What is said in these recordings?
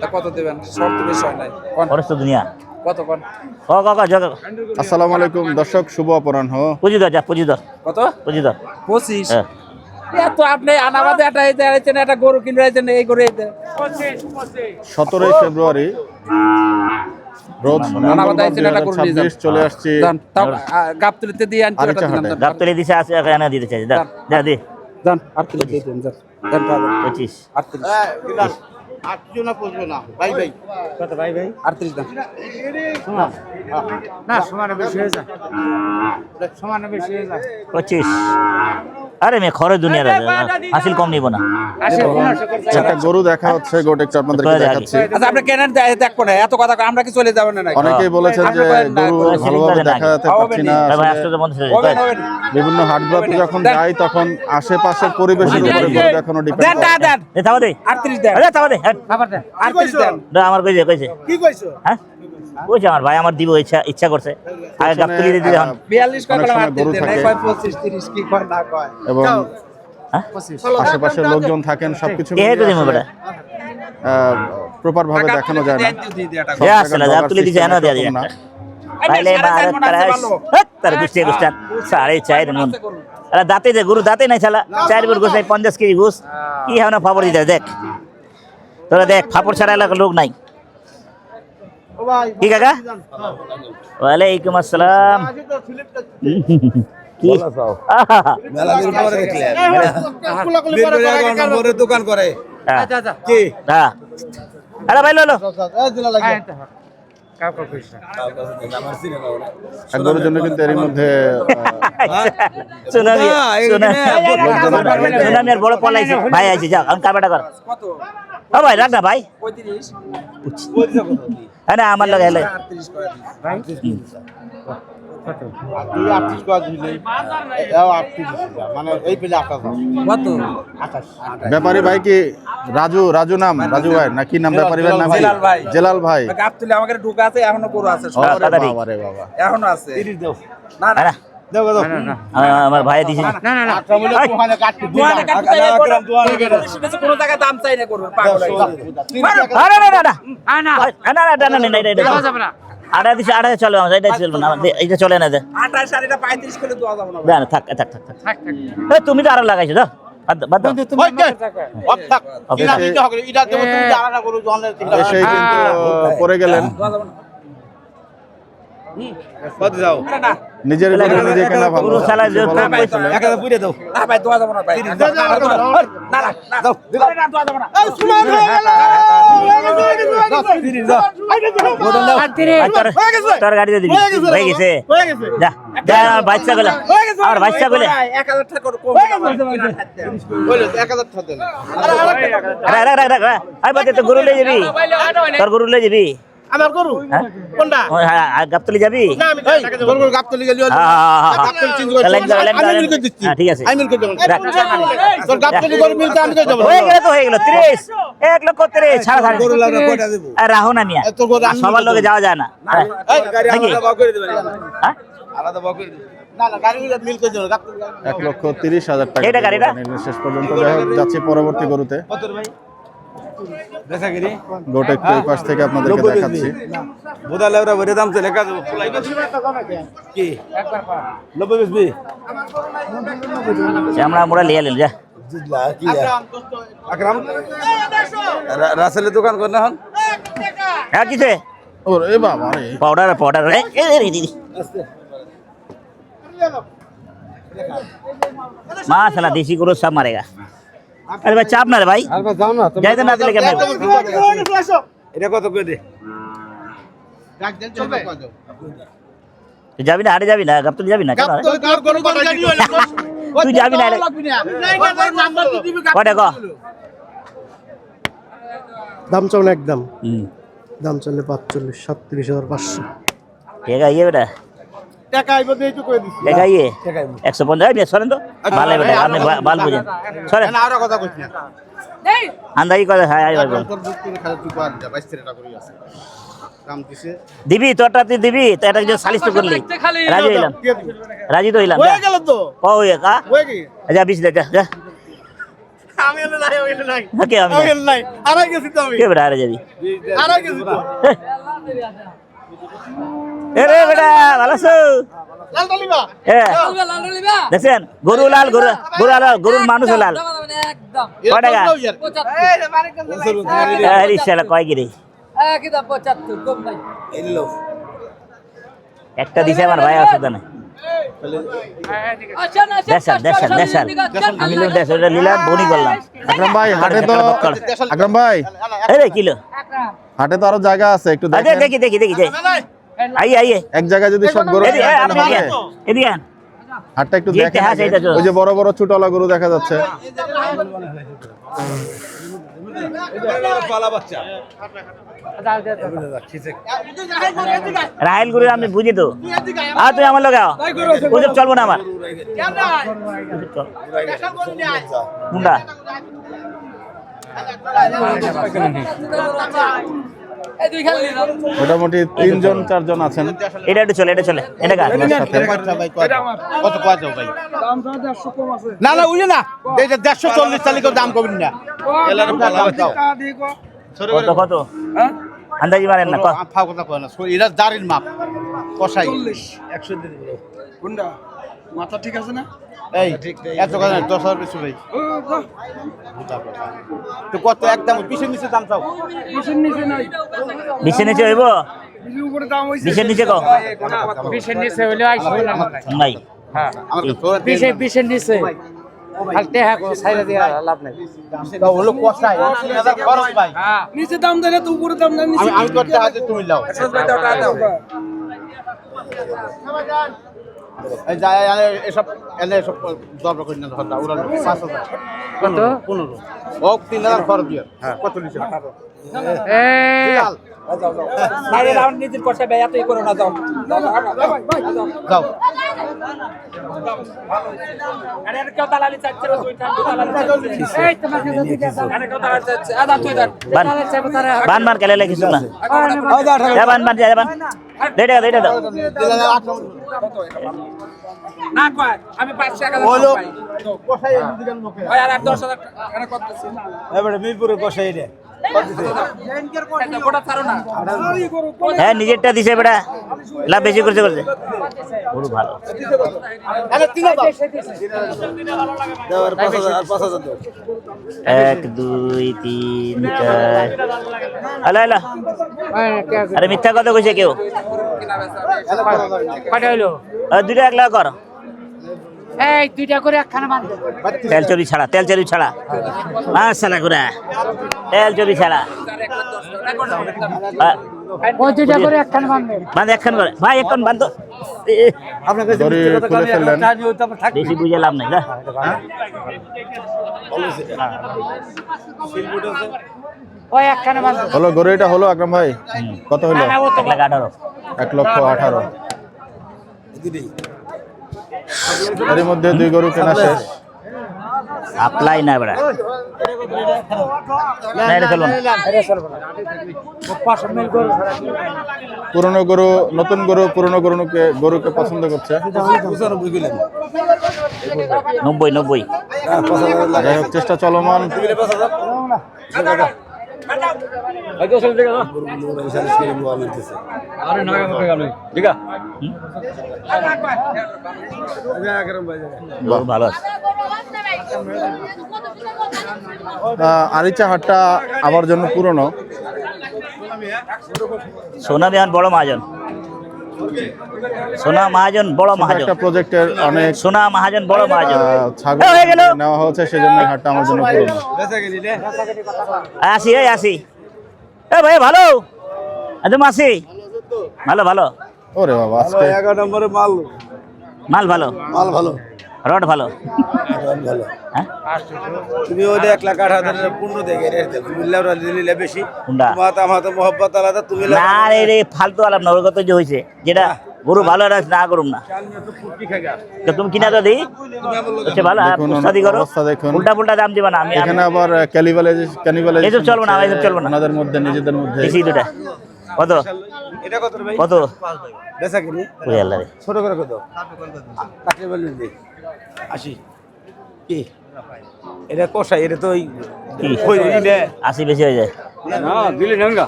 তা কত দেবেন? শর্ত বিষয় নাই। খরচ তো দুনিয়া কত কোন? ও কাকা জগা আসসালামু আলাইকুম দর্শক, শুভ অপরাহ্ন। পুজি দাও যা পুজি দাও কত? পুজি দাও 25। হ্যাঁ এত আপনি আনাবাদে একটা গরু কিনে রাখছেন, এই করে 17 ফেব্রুয়ারি রোজ আনাবাদে মঙ্গলবার আইছেন, একটা গরু নিয়ে 2026 চলে আসছি। যান। তাও গাবতলিতে দিয়ে আনছি, আরিচা ওটা দিলাম। হাটে। যান, গাবতলি দিছে আছে এখানে দিতে চাই দা দা দে যান, 38 দিয়ে দিন, যান। যান, পাবেন। 25 38। ভাই ভাই কত ভাই? 38 দাম। না সমানে বেশি হয়ে যায়, সমানে বেশি হয়ে যায়। 25 আরে মে খরচ দুনিয়ার হাসিল কম নিব না একটা গরু দেখা হচ্ছে, গোট একটু আপনাদেরকে দেখাচ্ছি। আচ্ছা, আপনি কেনেন, দেখবো না, এত কথা আমরা কি চলে যাবেন না? অনেকেই বলেছেন যে গরু ভালোভাবে দেখাতে পারছি না। ভাই আসলে 850 হবেন, হবেন। বিভিন্ন হাটগুলোতে যখন যাই তখন আশেপাশের পরিবেশের উপরে গরু দেখানো দেন, ডিপেন্ড করে। দেন। এ তাও দে 38 দেন। আরে তাও দে 38 দেন। দা আমার কইছে কি কইছো? হ্যাঁ কইছে আমার ভাই আমার দিব ইচ্ছা করছে আগে গাবতলি দিয়ে দিলে হন 42 কয় অনেক কলম সময় গরু 38 দেন, থাকে। কয় 25 30 কি কয় না কয়। এবং হ্যাঁ আশেপাশের লোকজন থাকেন, সবকিছু কে তো দিমু বেটা প্রপার ভাবে দেখানো যায় না। সব যা জায়গায় আসলে ঢোকার গাবতলি দিছে system এনে দিয়ে এরকম না। পাইলে মারে তার গুস্তে গুস্তান 4.5 মন আরে দাঁতে দে গরু দাঁতে নাই শালা 4 বর গোস নাই 50 কেজি গোস কি হয় না ফাপড় দিতে দেখ তোরা দেখ ফাপড় ছাড়া এলাকার লোক নাই ও ভাই কি কাকা ওয়ালাইকুম আসসালাম কি মেলাদিন পরে দেখলেন কুলাকুলি করে বড় দোকান করে আচ্ছা আচ্ছা কি হ্যাঁ আরে ভাই লো দিলা লাগে এক গরুর জন্য কিন্তু এরই মধ্যে সুনামি না, এখানে সুনামি আর বড় পলাইছে ভাই আইছে যাও আমি কারবাটা কর কত? ও ভাই রাখ না ভাই 35। হ্যাঁ না আমার লগে হেলে 38 কয় দিন। তুই 38 কয় দিলি এও 38 মানে এই পেলে 28 কত? 28 ব্যাপারী ভাই কি রাজু নাম, রাজু ভাই না কি নাম ব্যাপারী ভাইয়ের নাম? জেলাল ভাই। জেলাল ভাই। গাবতলি আমাকে ঢুকা আছে, এখনো গরু আছে, ওরে তাড়াতাড়ি। বাবা রে বাবা। এখনো আছে। 30 দাও না না, না দাও দাও আমার ভাই দিছে না না আচ্ছা বলে ওখানে কাটতে দোয়ানে কাটতে চাই, কোনো জায়গায় দাম চাই না গরুর, পাগল হয়ে গেছে। আরে না না না আড়া দিছে আড়া চলবে আমার এটা চলবে না এটা চলে না 28 আর এটা 35 করে দেওয়া যাবে না। না থাক থাক থাক থাক তুমি তো আরো লাগাইছো দাও বাদ দাও ওই দে অফ থাক ইনা দিতে হবে ইটা দেব তুমি আলাদা করো জনের এসেই কিন্তু পড়ে গেলেন। দেওয়া যাবে না। কত যাও না, না, নিজের গরু নিজে কেনা ভালো। গরু শালা যে বলেন নাই। পয়সা এক হাজার পুড়ে দাও না ভাই, দেওয়া যাবে না ভাই। না, না, না, না, দেওয়া যাবে না। এই সুমান হয়ে গেল তোর গাড়ি দিয়ে দিবি হয়ে গেছে হয়ে গেছে যা যা আমার বাচ্চা গুলো আমার বাচ্চা গুলো ভাই, 1000 টাকা করে কম বলে 1000 টাকা দেন রাখ রাখ রাখ রাখ আই বাদে তো গরু লয়ে যাবি তোর গরু লয়ে যাবি আমার গরু হ্যাঁ কোনটা গাবতলি যাবি না আমি গরু গাবতলি গেলি গাবতলি চেঞ্জ করে আমি মিল করে দিচ্ছি ঠিক আছে আমি মিল করে দেব রাখ। তোর গাবতলি গরু মিলতে আমি করে দেব হয়ে গেল তো হয়ে গেল 30 1,30,000 ছাড়া ছাড়া গরু লাগবে কয়টা দেবো আর রাহো না মিয়া তোর গরু আমি সবার লগে যাওয়া যায় না এই গাড়ি নাকি? আলাদা বাক করে দেবেন হ্যাঁ আলাদা বাক করে দেবেন না না গাড়ি মিল করে দেব গাবতলি 1,30,000 টাকা এইটা গাড়িটা? নিলেন শেষ পর্যন্ত। যাই হোক, যাচ্ছি পরবর্তী গরুতে। কত ভাই দেখা গেলি গোট একটু এই পাশ থেকে আপনাদেরকে দেখাচ্ছি। বোদা লাগরা বড় দাম চলে কাজ ফুলাই কি 90 বেশি আমরা মোড়া লিয়ে নিল যা জিতলা কি আকরাম রাসেলের দোকান কর না হন হ্যাঁ কিছে ওরে বাবা রে। পাউডার দিদি माशाल्लाह देसी गरु सब मारेगा अरे भाई चाप ना रे भाई আর যাও না जाए ना दिले केमने এটা কত করে দে ডাক দেন চলবে तू जाबी ना हाड़े जाबी ना गप तो जाबी ना केन গাবতলি কার গরু গাড়ি হইলো तू जाबी ना নাম্বার তো দিবি कोटे को দাম চলে একদম ठीक দাম চলে 45,37,500 है ये बेटा টাকা আইবো দেই তো কই দিছি देखा ये 150 है सरें तो बाल है बेटा आपने बाल बुझे सरे না আরো কথা কইছি না अंदर ही को है आई बोल তোর বুক করে খালি তুই কর যা 22 টাকা করে আছে দাম দিছে দিবি তোটা তুই দিবি তো এটা যে 40 তো করলি রাজি হইলাম কে দিবি রাজি তো হইলাম হয়ে গেল তো ও হয়ে का হয়ে কি আচ্ছা 20 দে যা কে আমি নাই আড়াই গেছি তো আমি কে বেটা হারে যাবি আড়াই গেছি তো এ রে বেটা ভালো আছো লাল তালিবা এ দেখছেন গরু লাল গরুর মানুষ লাল কয় টাকা আরে শালা কয় কি রে একটা দিছে আমার ভাই অসুবিধা নাই দেশাল আমি ওটা নিলাম বনি করলাম আকরাম ভাই হাটে তো আকরাম ভাই আরে কিলো হাটে তো আরো জায়গা আছে একটু আরে দেখেন দেখি যাই আইয়ে এক জায়গায় যদি সব গরু এদিকে রাখেন আপনি হবে এদিকে হাটটা একটু যে দেখেন ইতিহাস এইটা তো। ওই যে বড় বড় ছোটলা গরু দেখা যাচ্ছে পালা বাচ্চা রাহেল গুরু আমি বুঝি তো আর তুই আমার লগাও বুঝে চলবো না আমার কোনটা মোটামুটি 3-4 আছেন এটা একটু চলে এটা কার ওনার সাথে কত কয় যাও ভাই না না উনি না এইটা 140 তালিকার দাম কবেন না এলার পালা বাচ্চা কত আন্দাজি মারেন না কত ফাও কথা কয় না এরা দাঁড়ির মাপ কষাই 100 দিয়ে দিবো কোনটা মাথা ঠিক আছে না এই এত কথা 10,000 বেশি ভাই তো কত একদম পিছের নিচে দাম চাও বিশের নিচে হইব বিশের নিচে কও বিশের নিচে হইলে আইসো না নাই আমার তো তোরা বিশের নিচে খালি টেহা কো ছাইরা দিয়া লাভ নাই তো হলো কষাই খরচ ভাই নিচে দাম দেলে তো উপরে দাম দেন আমি আমি করতে হাতে তুমি লাও এই যায় এসব এসব দরবার করি না ধরটা ওরা 5,000 কত 15 ও 3,000 খরচ দিয়ে কত লিছে এ বাইরে রাউন্ড নিজের কষা বেয়া তুই করো না যাও যাও আরে আর কেউ দালালি চাচ্ছে না দুইটা দালালি চাচ্ছে এই তোমার কাছে দিকে দাও আরে কেউ দালালি চাচ্ছে আদা তুই দেন বান কেলে লাগিস না যা বান যা বান দে দাও না কয় আমি 5 টাকা হলো পাই কষাই দিগান মুখে ওই আর 10,000 টাকা করতেছি এবারে মিরপুরে কষাই রে ওটা ছাড়ো না হ্যাঁ নিজেরটা দিছে বেটা লাভ বেশি করছে গরু ভালো আরে 3,000 দেওয়ার 5,000 আর 5,000 দাও 1 2 3 4 আলা আরে মিথ্যা কথা কইছে কেউ কয়টা হইলো দুইটা 1 লাখ কর এই দুইটা করে একখানা বান্ধ তেল চবি ছাড়া মাশাআল্লাহ গুরা তেল চবি ছাড়া ওই দুইটা করে একখানা বান্ধ বান্ধ একখান করে ভাই একখান বান্ধ আপনার কাছে দড়ি খুলে ফেললেন চার্জ হইতো আমরা থাকি বেশি বুঝে লাভ নাই না ওই একখানা বান্ধ হলো গরু এটা হলো আকরাম ভাই কত হলো 1,18,000 1,18,000 এর মধ্যে 2 গরু কেনা শেষ সাপ্লাই না বেড়া না এটা চলবো না পুরনো গরু নতুন গরু পুরনো গরুকে পছন্দ করছে 95 কিলো 90 যাই হোক চেষ্টা চলমান গরু ভালো আছে আরিচা হাটটা আমার জন্য পুরনো সোনা বিহান বড় মহাজন বড় মহাজন একটা প্রজেক্টের অনেক সোনা মহাজন বড় মহাজন ছাগল হয়ে গেল নেওয়া হচ্ছে সেজন্য এই হাটটা আমার জন্য পুরনো বেঁচে গেলি রে আসি এ ভাই ভালো একদম আসি ভালো ওরে বাবা আজকে 11 নম্বরে মাল ভালো ভালো রড ভালো ভালো হ্যাঁ তুমি ওইটা 1,08,000 পূর্ণ দেখে রে তুমি লেওরা দিলে বেশি কোনটা? তোমার মোহব্বত আলাদা তুমি না রে ফালতু আলাপ না ওর কথা যে হয়েছে যেটা গরু ভালো না করুম না তো তুমি কিনা তো দিই হচ্ছে ভালো দেখুন, প্রস্তাদি করো অবস্থা দেখুন। উল্টা দাম দিবা না আমি এখানে আবার ক্যানিবালাইজেশন এসব চলবে না, এসব চলবে না। ওনাদের মধ্যে নিজেদের মধ্যে দেশি দুটা কত এটা কত রে ভাই কত বেচা কিনি ওই আল্লাহ রে ছোট করে কত কাকে বললেন দি 80 কি এটা কষাই এটা তো ওই কি ওই ইলে 80 বেশি হয়ে যায় না দিলে নাঙ্গা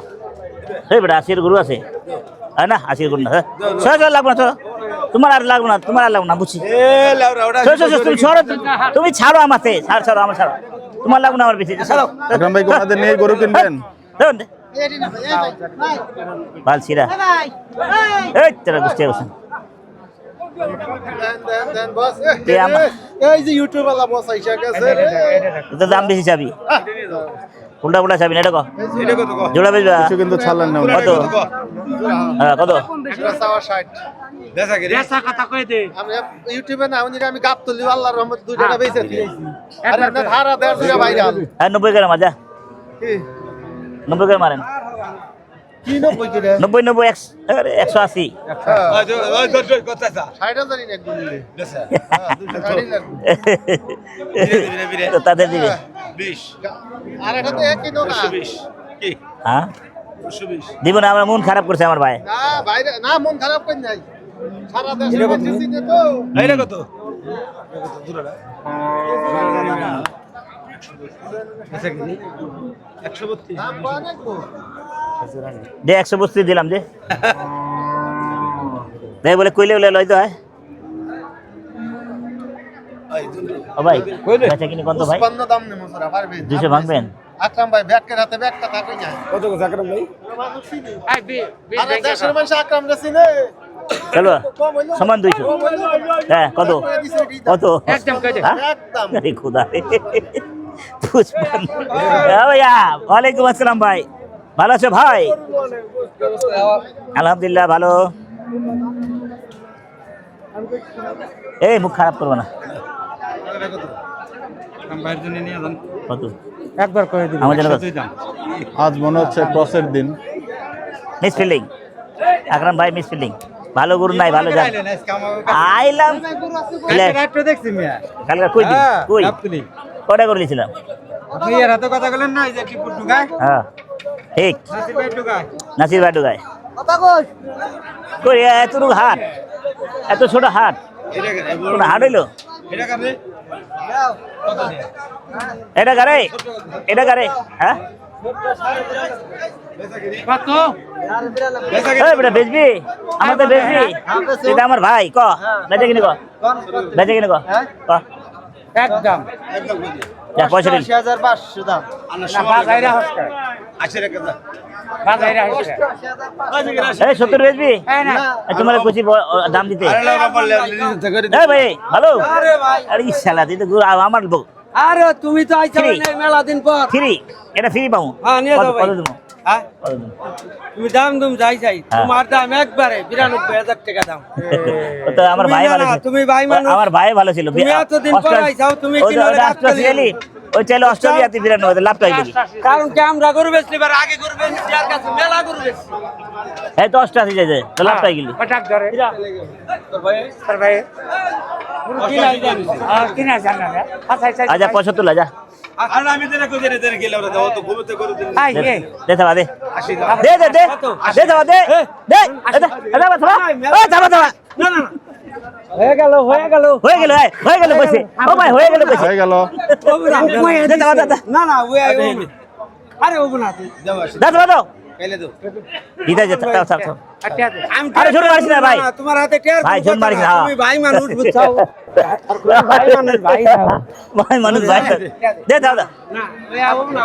এই বেটা 80 এর গরু আছে না 80 এর গরু না ছয় লাগবে না তো তোমার আর লাগবে না বুঝছি এ লাউরা ওটা তুমি ছাড়ো আমাতে ছাড়ো আমার ছাড়ো তোমার লাগবে না আমার বেশি ছাড়ো আকরাম ভাই কোনাদের নিয়ে গরু কিনবেন বাল ছিড়া এই তেরা গুষ্টি আছে এই যে ইউটিউব वाला বস আইসা গেছে তো দাম বেশি চাবি উল্টা চাবি না এটা কো এটা কত কো জোড়া বেচবা কিছু কিন্তু ছাড়লেন না উনি। কত হ্যাঁ কত বেচা গেলে কথা কই দে আমি ইউটিউবে না আমি গাপ তুলি আল্লাহর রহমত 2 টাকা বেচে দিই আর না ধারা 1.5 টাকা বাইরে আল আর 90 গ্রাম যা কি 90 গ্রাম মারেন কি 90 কি রে 90 180 ওই কত আছে 60,000 ই এক গুলিলে বেচা হ্যাঁ 2 টাকা লাগবে তো তাদের দিবে 20 আর এটা তো এক কিলো না 20 কি হ্যাঁ 220 দিব না আমার মন খারাপ করছে আমার ভাই না বাইরে না মন খারাপ কই নাই সারা দেশে বেচেছি না তো এটা কত দূরটা বেচা গেলে 132 দাম অনেক গো দে 132 দিলাম যে দে বলে কইলে লইতো হয় ও ভাই বেচা কিনে কত ভাই 55 দাম নেমো স্যার পারবে 200 ভাঙবেন আকরাম ভাই ব্যাগের হাতে ব্যাগটা থাকই না কত কত আকরাম ভাই মানুষ চিনি আই বি আরে দেশের মানুষ আকরাম রে চিনে চলো সমান 200 হ্যাঁ কত একদম কই দে একদম আরে খুদা রে পুষ্পন ভাইয়া ওয়ালাইকুম আসসালাম ভাই ভালো আছো ভাই আলহামদুলিল্লাহ ভালো এই মুখ খারাপ করবে না বাইরের জন্য নিয়ে যান কত একবার কই দিবি আমার জন্য আজ মনে হচ্ছে ক্রসের দিন মিস ফিল্ডিং আকরাম ভাই মিস ফিল্ডিং ভালো গুরু নাই ভালো জান আইলাম রাত্রে দেখছি মিয়া কালকে কই দিন কই আপনি কটা করে দিয়েছিলাম আপনি এর হাতে কথা বলেন না এই যে টিপুর ঢুকায় হ্যাঁ ঠিক নাসির ভাই ঢুকায় নাসির ভাই ঢুকায় কথা কই কই এত হাট এত ছোট হাট এটা করে কোন হাট হইলো এটা করে কত দিয়ে এটা গারে হ্যাঁ কত বেচা এই বেটা বেচবি আমাদের বেচবি এটা আমার ভাই ক বেচে কিনে ক ক একদম একদম কই দিয়ে যা পয়সা দিন 80500 দাম আনা না বাজাইরা হচ্ছে আছে রে কাজা বাজাইরা হচ্ছে এই 70 বেচবি এই না তোমার খুশি দাম দিতে আরে লাউরা বললে নিজে করে এই ভাই ভালো আরে ভাই আরে শালা দিতে আমার বউ আরে তুমি তো আইছো Free. না মেলা দিন পর ফ্রি এটা ফ্রি পাবো হ্যাঁ, নিয়ে যাও ভাই। কত দেবো হ্যাঁ কত দেবো তুমি দাম যাই হ্যাঁ। তোমার দাম একবারে 92,000 টাকা দাম ও তো আমার তুমি ভাই না, ভালো না, ছিল তুমি ভাই মানুষ। আমার ভাই ভালো ছিল তুমি এতদিন পর আইছাও, তুমি ওই কিভাবে রাত করে অস্ট্রেলিয়া ওই চাইলে অস্ট্রেলিয়াতে 92 লাভ পাই দিবি কারণ কি আমরা গরু বেচলি বার আগে গরু বেচলি যার কাছে মেলা গরু বেচলি এই তো 88 যায় তো লাভ পাই গেলি পটাক ধরে তোর ভাই কি নাই জানি কি না জানা না আচ্ছা আচ্ছা 75 লা যা আরে আমি তেরে কই দেরে গেলে ওরা দাও তো ঘুমতে করে দিন আই গে দে থাবা দে 80 দে দে দে দে থাবা দে দে থাবা থাবা ও থাবা থাবা না না হয়ে গেল হয়ে গেল কইছে ও ভাই হয়ে গেল কইছে হয়ে গেল দে থাবা দে না না ওই আরে ও বনা তুই দাও 80 দে থাবা দাও কাইলে দাও দিদা যে থাবা থাবা আমি আরে ঝুল মারিস না ভাই। তোমার হাতে টের ভাই, ঝুল মারিস না। তুমি ভাই মানুষ বুঝছাও ভাই মানুষ ভাই ভাই মানুষ ভাই দে থাবা না ওই আবু না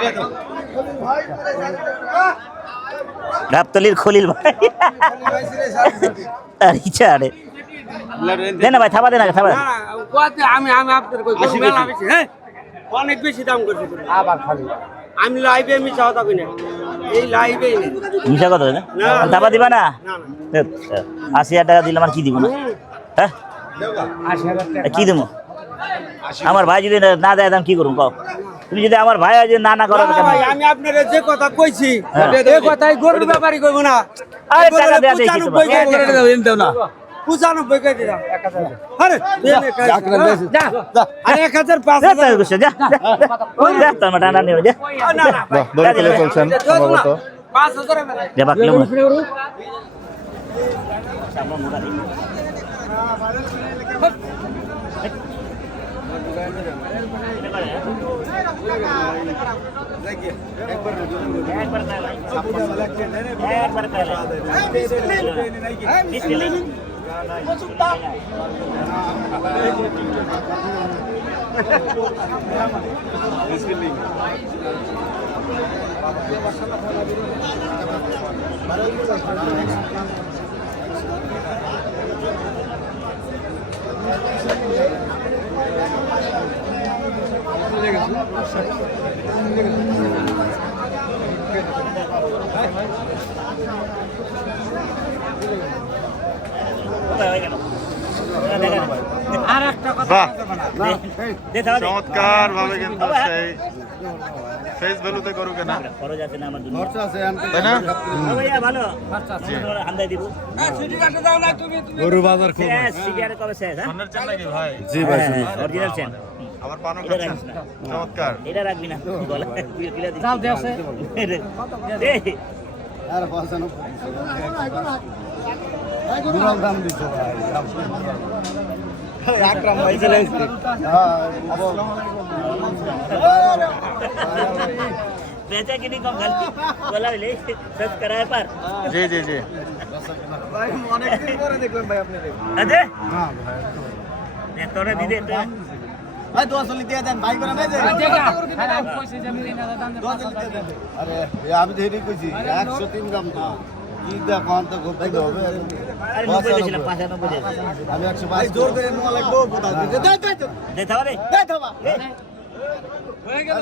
গাবতলির খলিল ভাই আর ইচ্ছা আরে দে না ভাই থাবা দে না থাবা না না কত আমি আপনাদের কই গরু মেলা বেশি হ্যাঁ অনেক বেশি দাম করছে আবার খালি আমি লাইভে আমি চাওতা কই না এই লাইভেই নেই মিশা কথা না না। থাবা দিবা না না না 80,000 টাকা দিলাম আর কি দিব না হ্যাঁ 80,000 টাকা কি দেবো আমার ভাই যদি না দেয় দাম কি করুন কও তুমি যদি আমার ভাই যদি না করো তো কেমন? ভাই, আমি আপনার যে কথা কইছি হ্যাঁ। এই কথাই গরুর ব্যাপারই কইব না আরে টাকা দেয়া দেখি তো 95 কই করে দাও এনতেও না 95 কই দিলাম 1000 আরে যা আরে 1000 5000 যা যা তোর টানা নিও যা না না বাহ, দড়ি তুলে চলছেন সম্ভবত 5000 যা বাকলো না বাহ, চমৎকার ভাবে কিন্তু সেই ফেস ভ্যালুতে গরু কেনা, খরচ আছে না আমার দুনিয়া খরচা আছে তাই না? ভাইয়া ভালো জি। আন্দাই দিব গরু বাজার খুব শেষ সিগারেট কবে শেষ হ্যাঁ সামনের চেন নাকি ভাই? জি ভাই অরিজিনাল চেন আমার পানও এটা খাচ্ছেন, রাখিস না। চমৎকার। এটা রাখবি না গলা কিলা দিস চাল দিয়ে আছে। আর পয়সানো দুরাল দাম দিছো ভাই আকরাম ভাই চলে আসছে বেচা কিনি কম গলতি গলা ले सच कराए पर জি জি জি, ভাই অনেক দিন পরে দেখলাম ভাই আপনারে अरे হ্যাঁ ভাই ने तोरे दीदे तो ভাই দোয়া চলি দিয়ে দেন ভাই করে নাই যে আরে আমি দেরি কইছি 103 গ্রাম তো কি দেখো তো গোপে হবে अरे 90 দিছিলাম 95 দে আমি 122 জোর করে নোয়া লাগবো বোতা দে দে থাবা রে দে থাবা হয়ে গেল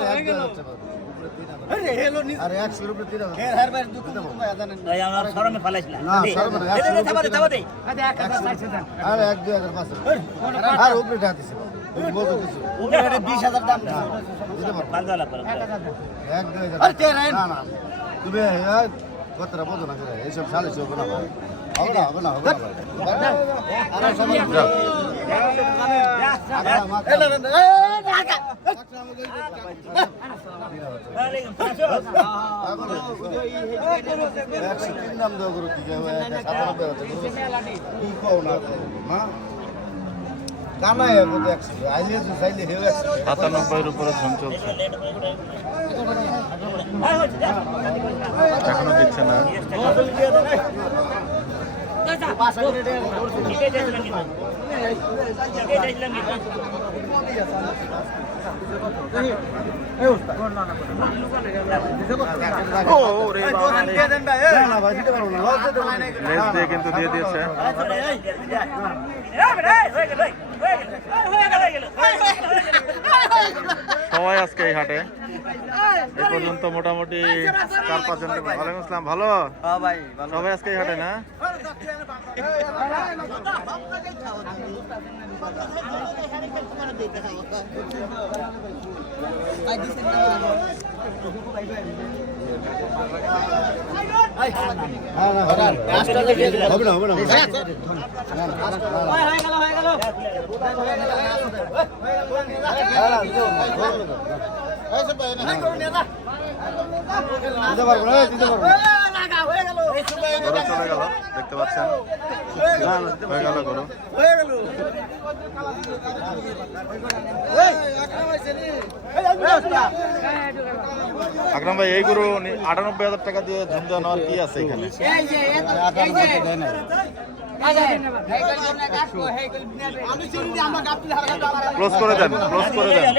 আরে হেলো নি আরে 100 রুপয়ে দিরা খের হার বার দুঃখ তো ভাই জানেন ওই আমার শরমে ফালাইছিলা না, শরমে না, দে দে থাবা দে থাবা দে আরে 1-2 আর উপরে ঢাকিছে বলতো কিছু উপরে 20000 দাম দিতে পারবো বালদালা করে 1-2 আরে কে রাইন না না তুমি কতটা বলতো না করে এইসব সালে সব না হবে না আরে সবাই ওয়ালাইকুম সালাম নাম দেওয়া করো কি কও না মা কানাই হবে দেখছি আইলে তো চাইলে হেও 97 উপরে ঝুম চলছে, এখনো দিচ্ছে না। লেজ দিয়ে কিন্তু দিয়ে দিয়েছে। সবাই আজকে এই হাটে এ পর্যন্ত মোটামুটি 4-5 জন। ওয়ালাইকুম আসসালাম, ভালো সবাই আজকে এই হাটে না? হবে না দিতে পারবো না দিতে পারবো গরু চলে গেল, দেখতে পাচ্ছেন হয়ে গেল গরু। আকরাম ভাই, এই গরু 98,000 টাকা দিয়ে ঝুম দেওয়া নেওয়ার কি আছে এখানে? ক্লোজ করে দেন, ক্লোজ করে দেন।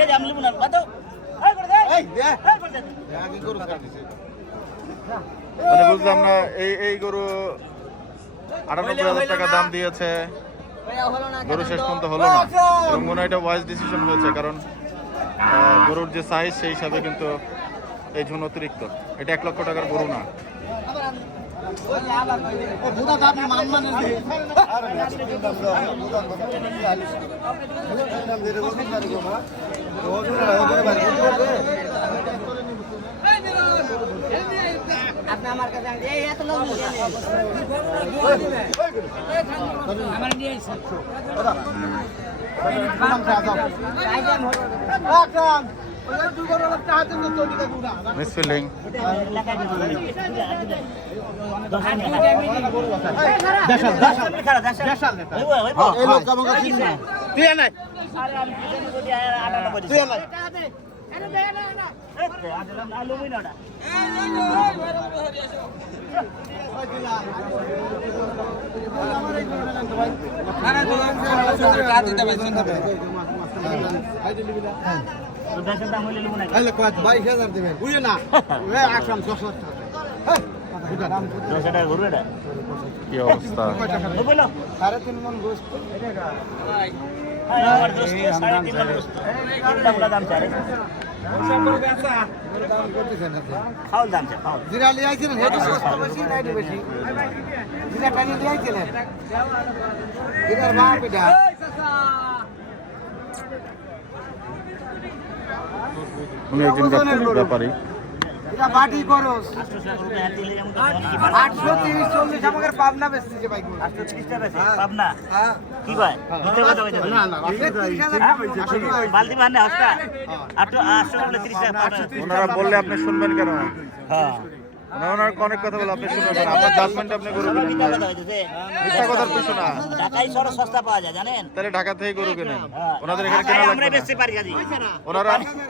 মানে বুঝলাম না, এই গরু 98,000 টাকা দাম দিয়েছে, গরু শেষ পর্যন্ত হলো না। এবং মনে হয় এটা ওয়াইজ ডিসিশন হয়েছে, কারণ গরুর যে সাইজ সেই হিসাবে কিন্তু এই ঝুন অতিরিক্ত। এটা 1 লক্ষ টাকার গরু না। আপনি আমার কাছে এই এত লোক আমার নিয়ে এসেছেন মিসফিল্ডিং। তুই নাই আরে আমি পিছনে যদি 98 তুই এলাই লুবই না ওটা দশের দাম হইলে লুবো না 22,000 দিবেন বুঝে না আকরাম 10,000 টাকা দশ টাকা ঘুরবে এটা কি অবস্থা বলো 3.5 মন গোশত আমার দোস্ত 3.5 মন দোস্ত দামলা দাম চাই খাওয়াল দাম চাই খাওয়াল জিরা লিয়ে আইছিলেন হেডি সস্তা বেশি না এটি বেশি জিরা টানি লিয়ে আইছিলেন জিরার বাপ এটা উনি একজন ব্যাপারী এটা বাটি করস 830 আমাদের পাবনা বেচছে ভাই 830 টাকা পাবনা কি কয় দিতে কত কইতে না না বালতি মানে হস্তা 830 টাকা ওনারা বললে আপনি শুনবেন কেন হ্যাঁ ওনারা অনেক কথা বলে আপনি শুনবেন কেন আপনার জাজমেন্ট আপনি গরু কিনেন ভাই। মিথ্যা কথার পিছু না ঢাকায় সর সস্তা পাওয়া যায় জানেন তাহলে ঢাকা থেকে গরু কিনেন ওনাদের এখানে কেনা আমরা লাগবে না। বেচতে পারি গাজি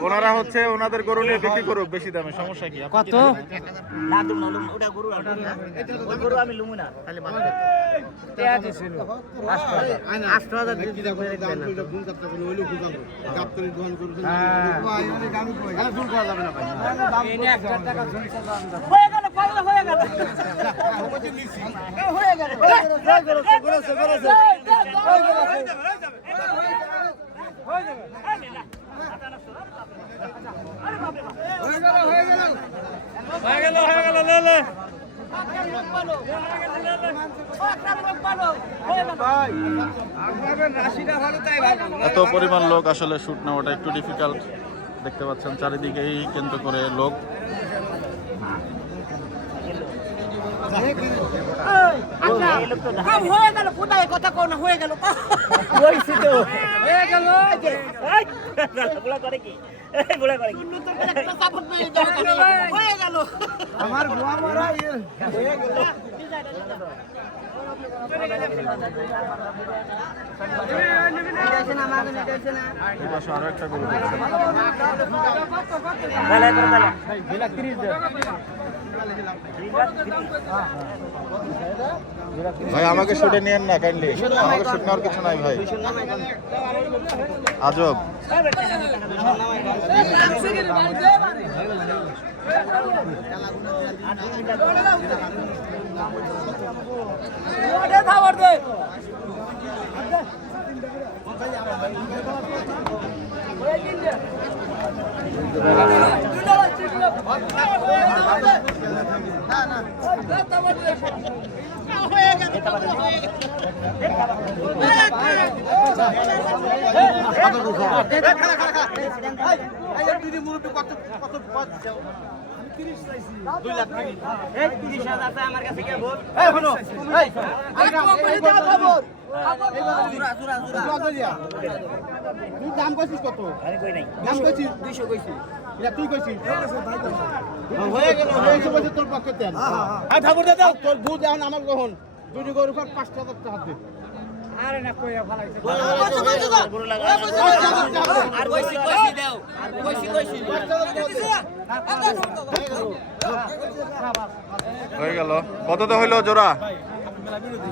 ওনারা হচ্ছে ওনাদের গরু নিয়ে বিক্রি করুক বেশি দামে সমস্যা কি কত না তুমি না ওটা গরু ওই গরু আমি লুমু না খালি মাত্র 8,000 দিয়ে দিতে পারে দাম কইটা ফোন করতে বলে ওইলো খুঁজাবো গাবতরি দোকান করছেন ভাই অনেক আমি কই এখানে জুল করা যাবে না ভাই দাম 1000 টাকা জুল চালান হয়ে গেল পাগল হয়ে গেল হয়ে গেল এত পরিমাণ লোক আসলে শুট নেওয়াটা একটু ডিফিকাল্ট দেখতে পাচ্ছেন চারিদিকেই কেন্দ্র করে লোক হয়ে গেল কোথায় কথা কোন হয়ে গেল কইছি তো হয়ে গেল গুলা করে কি গুলা করে কি হয়ে গেল আমার গোয়া মারা হয়ে গেল এই পাশে আরো একটা গরু দেখছেন ভাই আমাকে শুটে নিয়েন না কাইন্ডলি আমাকে শুট নেওয়ার কিছু নাই ভাই আজব দাম কইছিস কত আমি কই নাই দাম কইছিস 200 কইছিস এটা তুই কইছিস হয়ে গেল হয়েছে বলছে তোর পক্ষে দেন হ্যাঁ ঠাকুর দাদা তোর বুঝ এখন আমার গ্রহণ দুই গরু কাট 5,000 টাকা দে আরে না কইয়া ফলাইছে গরু লাগা আর কইছি দাও আর কইছি হয়ে গেল কত তো হইলো জোড়া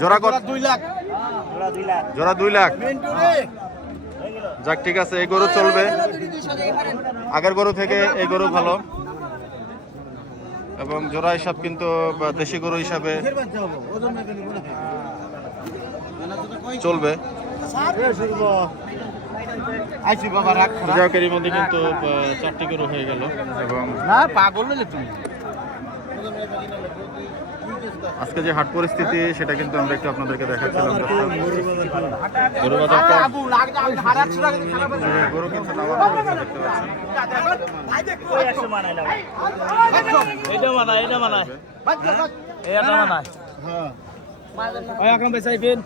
জোড়া কত 2 লাখ ওরা 2 লাখ জোড়া 2 লাখ মিন্টু রে যাক ঠিক আছে এই গরু চলবে আগের গরু থেকে এই গরু ভালো এবং জোড়া হিসাব কিন্তু দেশি গরু হিসাবে ওজন না দিলি বলে চলবে আইছি বাবা রাখ যাকের মধ্যে কিন্তু 4টি গরু হয়ে গেল এবং না পাগল হলে তুমি আজকে যে হাট পরিস্থিতি সেটা কিন্তু আমরা একটু আপনাদেরকে দেখাচ্ছিলাম গরু বাজারটা আবু লাগ না 800 টাকা খারাপ গরু কিন্তু নামানো হয়েছে দেখতে পাচ্ছেন কই আসে মানাই না এটা মানায় এটা মানায় হ্যাঁ ওই আকরাম ভাই চাইবেন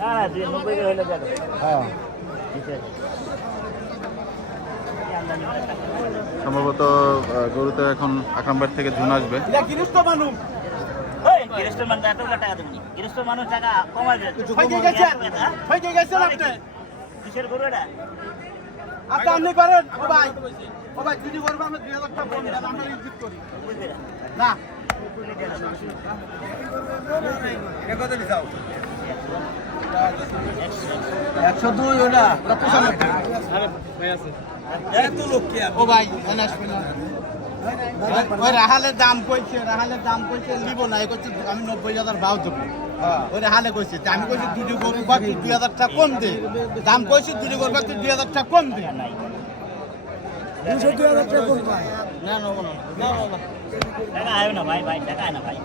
না 90 এর হইলো যাবে হ্যাঁ সম্ভবত গরুতে এখন আকরামবাড়ি থেকে ঝুন আসবে এটা জিনিস তো মানুষ এই গৃহস্থ মানুষ এতগুলো টাকা দেবনি গৃহস্থ মানুষ টাকা কমাই দেয় হয়ে গেছেন হয়ে গেছেন আপনি কিসের গরু এটা আচ্ছা আপনি করেন ও ভাই যদি করবো আমরা 2000 টাকা কম দেন আমরা ইনজিট করি না এটা কত দিছাও 102 ওটা কত সময় আরে ভাই আছে এত লোক কি ও ভাই এনে আসবে না ওই রাহালের দাম কইছে নিব না এই কইছে আমি 90000 ভাও দেব ওই রাহালে কইছে আমি কইছি দুটো গরু বাকি 2000 টাকা কম দে দাম কইছি দুটো গরু বাকি 2000 টাকা কম দে 2000 টাকা কম পায় না টাকা আয় না ভাই ভাই টাকা আয় না ভাই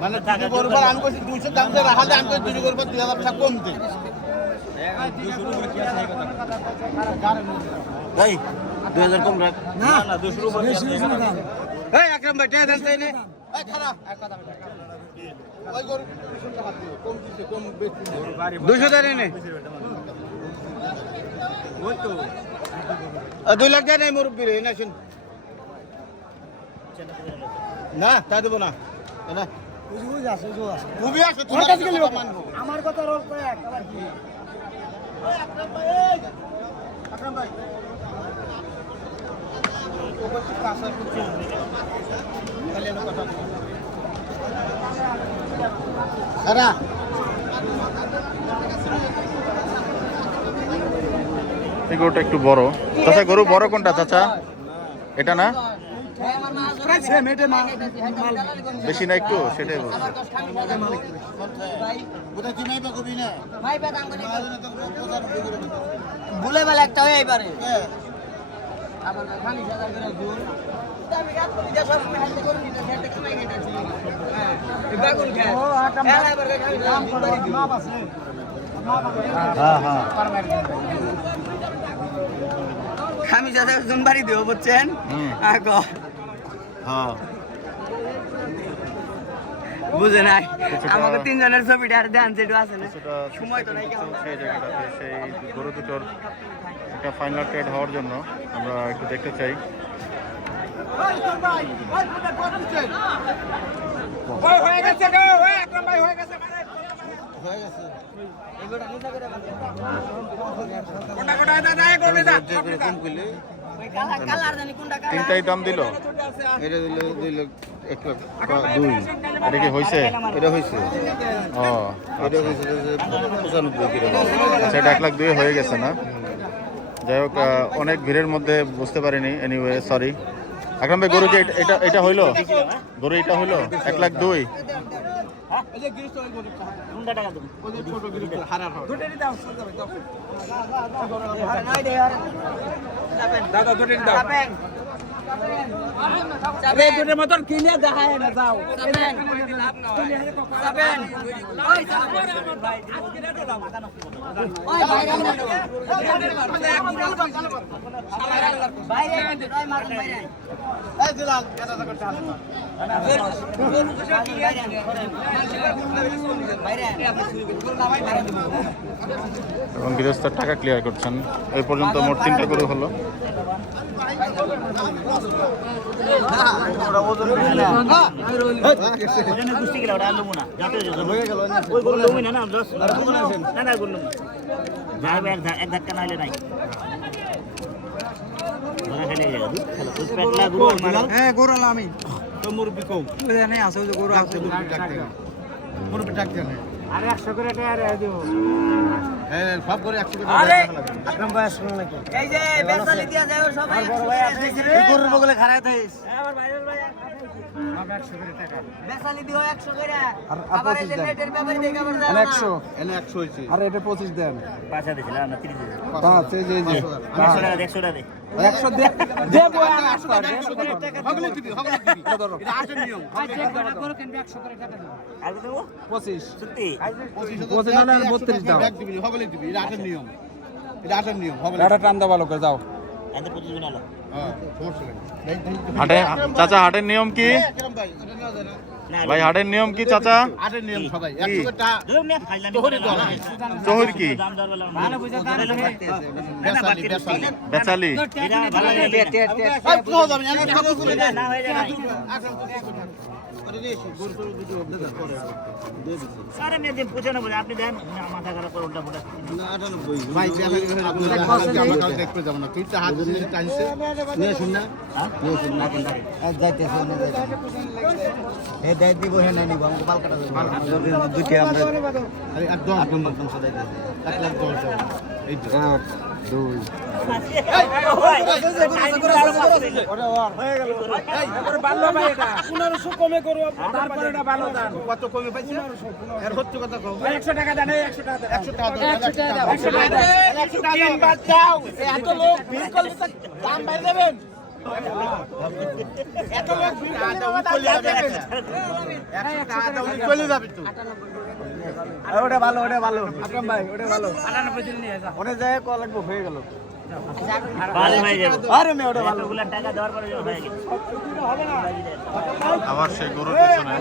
মানে দুটো গরু বাকি আমি কইছি 200 দাম দে রাহালে আমি কইছি দুটো গরু বাকি 2000 টাকা কম দে ভাই 2000 কম রাখ না 200 রুপয়া এই আকরাম ভাই টাকা দেন তাই নে এই খারাপ এক কথা ওই গরু 200 টাকা দিও কম দিছে কম বেশি 200 দেন নে ওই তো 2 লাখ দেন এই মুরব্বি রে না শুন না তা দেব না না খুবই আছে তোমার কাছে গেলে আমার কথা রোল করে একবার কি ওই আকরাম ভাই এই গরুটা একটু বড় চাচা গরু বড় কোনটা চাচা এটা না বেশি না একটু সেটাই বলছি ভুলে বেলা একটা হয়ে পারে আমি যাতে জুনবাড়ি দেবো বুঝছেন বুঝে নাই আমাকে তিনজনের ছবিটা আর দেন যেটা আছে না সময় তো নাই সেই জায়গাটাতে সেই গরু দুটোর একটা ফাইনাল ট্রেড হওয়ার জন্য আমরা একটু দেখতে চাই হয়ে গেছে গো ওই আকরাম ভাই হয়ে গেছে কোনটা দাদা এক করবে দা কম কইলে কালার জানি কোনটা কালার তিনটাই দাম দিল এটা দিলে 2 লাখ 1 লাখ 2 এটা কি হয়েছে এটা হইছে ও এটা হইছে 95 কিলো আচ্ছা এটা 1,02,000 হয়ে গেছে না যাই হোক অনেক ভিড়ের মধ্যে বুঝতে পারিনি এনিওয়ে সরি আকরাম ভাই গরু কি এটা এটা হইলো গরু এটা হইলো 1,02,000 কোনটা টাকা দেবো দাদা দুটো দাও আরে দুটোর মতন কিনে দেখায় না যাও এবং গৃহস্থর টাকা ক্লিয়ার করছেন এই পর্যন্ত মোট 3টা গরু হলো ওজনে গুষ্টি গেল ওটা আনবো না যাতে ওই গরু লবি না না না না গরু যাবে এক ধাক্কা না হলে নাই ধরা খেলে যাবে দুধ পেটলা গরু মারা হ্যাঁ গরু আমি তো মুরব্বি কম জানে আছে ওই গরু আছে মুরব্বি ডাকতে না আরে 100 করে টাকা দেব হ্যাঁ সব করে 100 করে আরে আকরাম ভাই আসুন নাকি এই যে বেসালি দিয়া যায় সবাই বড় ভাই আপনি এই গরুর বগলে খাড়ায় থাইস আমার ভাইয়ের ভাই আমার 100 করে টাকা বেসালি দিও 100 করে আর আবার এই যে 25 নেটের ব্যাপারে দেখে আবার যায় 100 এনে 100 হইছে আর এটা 25 দেন পাঁচা দিছিলাম না 30 পাঁচ এই যে 100 টাকা দে 100 দে দেব আর 100 টাকা হগলে দিবি এটা ধরো এটা আসল নিয়ম গরু কিনবে 100 করে টাকা দেব আর দেবো 25 সত্যি 25 না 32 দাও ব্যাগ দিবি হগলে দিবি এটা আসল নিয়ম এটা আসল নিয়ম হগলে এটা টান দাও ভালো করে যাও এত 25 না হ্যাঁ সমস্যা নেই হাটে চাচা হাটের নিয়ম কি আকরাম ভাই এটা না জানা ভাই হাটের নিয়ম কি চাচা? আটের নিয়ম সবাই কি? 100 টা চোহরি কি? বেচালি? আরে মেয়ে দিন পুছে না বলে আপনি দেন মাথা খারাপ করে উল্টা ফুটা ভাই দেখতে যাব না তুই তো হাত দিয়ে টানছে নিয়ে শুন না যাইতেছে এই দাই দিব হে না নিব আমাকে পালকাটা দুইটা আমরা আরে একদম 8 নম্বর দাম সদাইতেছে 1 লাখ 10 এই 8 2 ভালো ভাই এটা 1500 কমে করো তারপরে এটা ভালো দাম কত কমে পাইছি এর হচ্ছে কথা কও 100 টাকা দেন 100 টাকা দেন 100 টাকা দাও 100 টাকা দেন 100 টাকা তিন বাদ দাও এত লোক ভিড় করলে তো দাম বাইরে দেবেন এত লোক ভিড় করলে বাবা দাম দেবেন 100 টাকা দাও চলে যাবে তো ওটা ভালো আকরাম ভাই ওটা ভালো 98 দিন নিয়ে যা ওটা যায় কল লাগবে হয়ে গেল ভালো হয়ে যাবে আরে মেয়ে ওটা ভালো এতগুলা টাকা দেওয়ার পরে হয়ে গেছে আবার সেই গরুর পেছনে